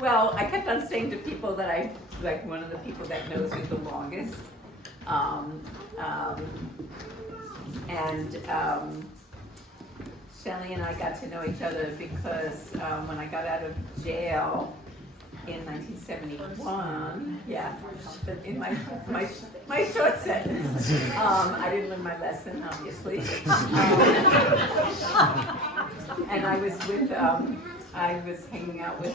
Well, I kept on saying to people that I, like one of the people that knows you the longest. Um, um, and Shelley and I got to know each other because when I got out of jail in 1971, yeah, but in my short sentence, I didn't learn my lesson, obviously. And I was with, I was hanging out with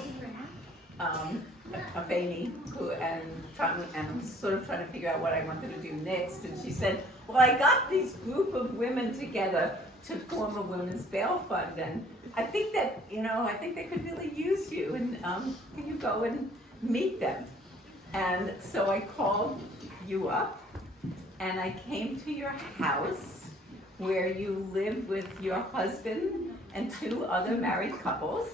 Avani, who and I was sort of trying to figure out what I wanted to do next, and she said, "Well, I got this group of women together to form a women's bail fund, and I think that I think they could really use you, and can you go and meet them?" And so I called you up, and I came to your house where you live with your husband and 2 other married couples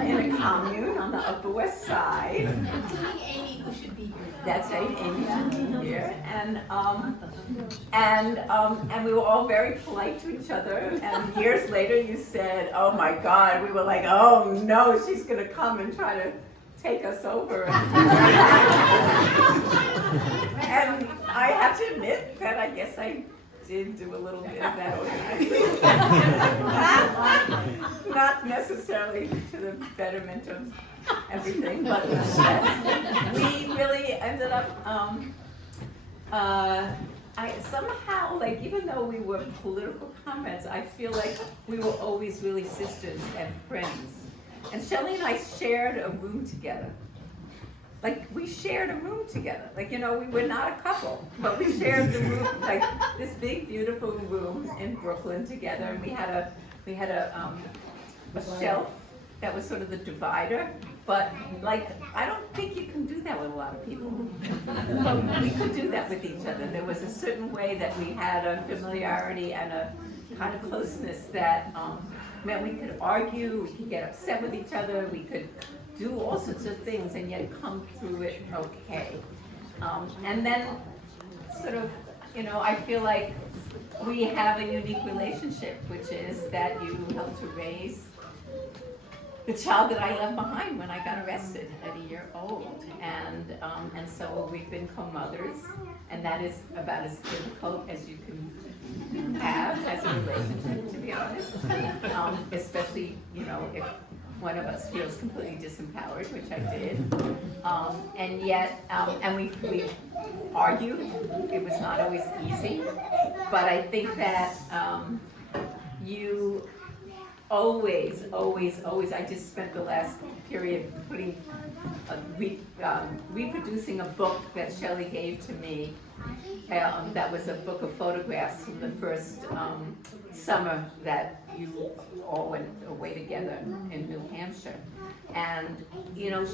in a commune on the Upper West Side. Including Amy, who should be here. That's right, Amy should be here. And we were all very polite to each other. And years later you said, "Oh my God," we were like, "Oh no, she's gonna come and try to take us over." And I have to admit that I guess I did do a little bit of that organizing. Not necessarily to the betterment of everything, but we really ended up, I somehow, like, even though we were political comrades, I feel like we were always really sisters and friends. And Shelley and I shared a room together. Like, we shared a room together. Like, we were not a couple, but we shared the room, like this big, beautiful room in Brooklyn together. And we had a shelf that was sort of the divider. But, like, I don't think you can do that with a lot of people. But we could do that with each other. There was a certain way that we had a familiarity and a kind of closeness that meant we could argue, we could get upset with each other, we could do all sorts of things and yet come through it okay. And then sort of, I feel like we have a unique relationship, which is that you helped to raise the child that I left behind when I got arrested at a year old. And so we've been co-mothers, and that is about as difficult as you can have as a relationship, to be honest. Especially, if one of us feels completely disempowered, which I did, and yet, and we argued. It was not always easy, but I think that you always, I just spent the last period reproducing a book that Shelley gave to me. That was a book of photographs from the first summer that you all went away together in New Hampshire. And,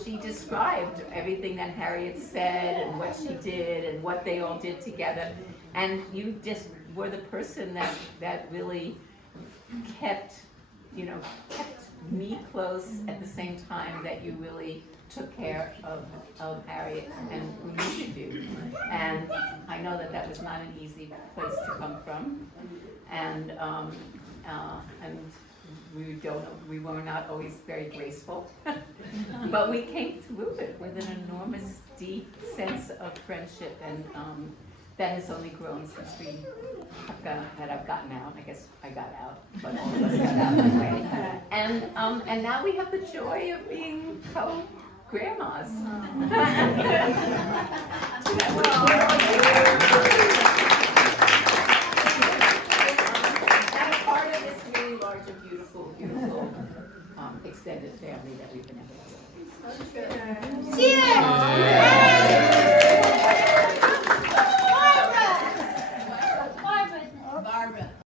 she described everything that Harriet said and what she did and what they all did together. And you just were the person that really kept me close at the same time that you really took care of Harriet and who needed you. And I know that was not an easy place to come from. And we were not always very graceful, but we came through it with an enormous, deep sense of friendship, and that has only grown since I've gotten out. I guess I got out, but all of us got out anyway. And now we have the joy of being co-grandmas. Beautiful extended family that we've been able to. Cheers!